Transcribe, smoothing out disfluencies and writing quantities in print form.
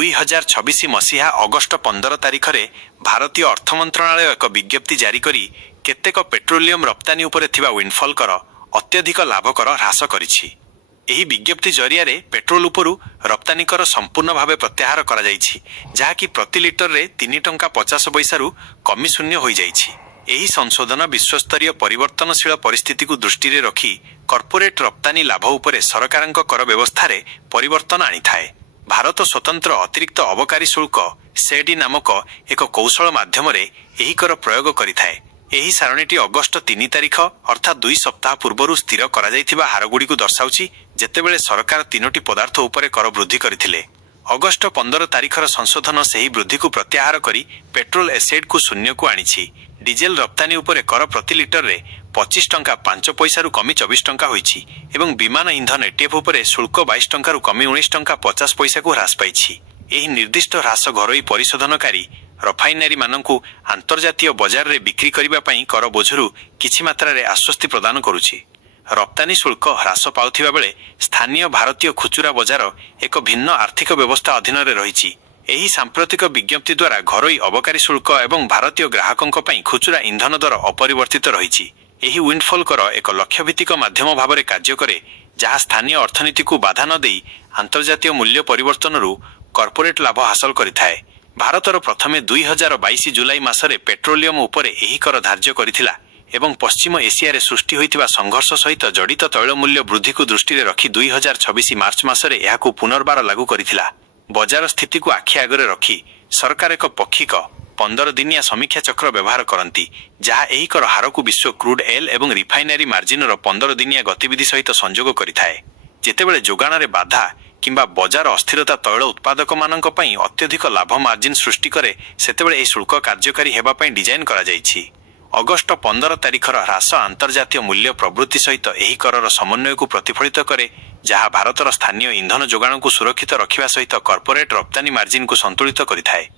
2026 मसीहा अगस्ट 15 तारिखरे भारतीय अर्थ मंत्रणालय एक विज्ञप्ति जारी करी केतेक पेट्रोलियम रप्तानी उपरे थिबा विंडफॉल कर अत्यधिक लाभ कर ह्रास करिछि। एही विज्ञप्ति जरिया पेट्रोल उपरु रप्तानी कर संपूर्ण भावे प्रत्याहार करा जाइछि, जहाँकि प्रति लिटर रे 3 टंका 50 पैसारु कमी शून्य होई जाइछि। एही संशोधन विश्वस्तरीय परिवर्तनशील परिस्थिति को दृष्टि रे रखी कॉर्पोरेट रप्तानी लाभ उपरे सरकारक कर व्यवस्था रे परिवर्तन आनिथाए। भारत स्वतंत्र अतिरिक्त अबकारी शुल्क सेडी नामक एक कौशल माध्यम एही कर प्रयोग करिथाए। एही सारणीटी अगस्ट 3 तारिख अर्थात 2 सप्ताह पूर्व स्थिर करा जाइथिबा हारगुड़ी को दर्शाउछि, जेतेबेले सरकार 3टी पदार्थ उपरे कर वृद्धि करथिले। अगस्ट 15 तारिखर संशोधन सेही वृद्धि को प्रत्याहार करी पेट्रोल एसेड को शून्य को आनिछि। डीजेल रप्तानी उपरे कर प्रति लिटर रे 25 टंका 5 पैसारु कमी 24 टंका होइछि एवं विमान इंधन एटीएफ उपरे शुल्क 22 टंका कमी 19 टंका 50 पैसा को ह्रास पाइछि। एही निर्दिष्ट ह्रास घरोई परिशोधनकारी रफाइनारी मानकु अंतर्जातीय बजार रे बिक्री करिबा पई कर बोझरु किछि मात्रा रे आश्वस्ति प्रदान करुछि। रप्तानी शुल्क ह्रास पाउथिबा बेले स्थानीय भारतीय खुचुरा बजार एक भिन्न आर्थिक व्यवस्था अधीन रे रहिछि। एही सांप्रतिक विज्ञप्ति द्वारा घरोई अबकारी शुल्क एवं भारतीय ग्राहकंक पई खुचुरा इंधन दर अपरिवर्तित रहिछि। एही विंडफॉल कर एक लक्ष्यभित्तिक माध्यम भावरे कार्य करे, जहाँ स्थानीय अर्थनीति को बाधा न देई अंतर्जातीय मूल्य परिवर्तनरु कॉर्पोरेट लाभ हासिल करिथाए। भारतर प्रथमे 2022 जुलाई मासरे पेट्रोलियम उपरे एही कर धार्य करिथिला एवं पश्चिम एशिया रे सृष्टि होइतिबा संघर्ष सहित जड़ित तैल मूल्य वृद्धि को दृष्टि रे रखी 2026 मार्च मासरे एहाकु पुनर्बार लागू करिथिला। बजार स्थिति को आखि आगरे रखी सरकार एक पक्षिक 15 दिनिया समीक्षा चक्र व्यवहार करती, जहाँ एही कर हार को विश्व क्रूड एल एवं रिफाइनारी मार्जिन 15 दिनिया गतिविधि सहित संजोग करिथाए। जेतेबेले जोगाण रे बाधा किंबा बजार अस्थिरता तैल उत्पादक मानक पई अत्यधिक लाभ मार्जिन सृष्टि करे, सेतेबेले एही शुल्क कार्यकारी हेबा पई डिजाइन करा जाइछि। अगस्ट 15 तारिखर ह्रास अंतर्जातीय मूल्य प्रवृत्ति सहित एही करर समन्वय को प्रतिफलित करे, जहाँ भारतर स्थानीय इंधन जोगाण को सुरक्षित रखिबा सहित कॉर्पोरेट रप्तानी मार्जिन को संतुलित करिथाए।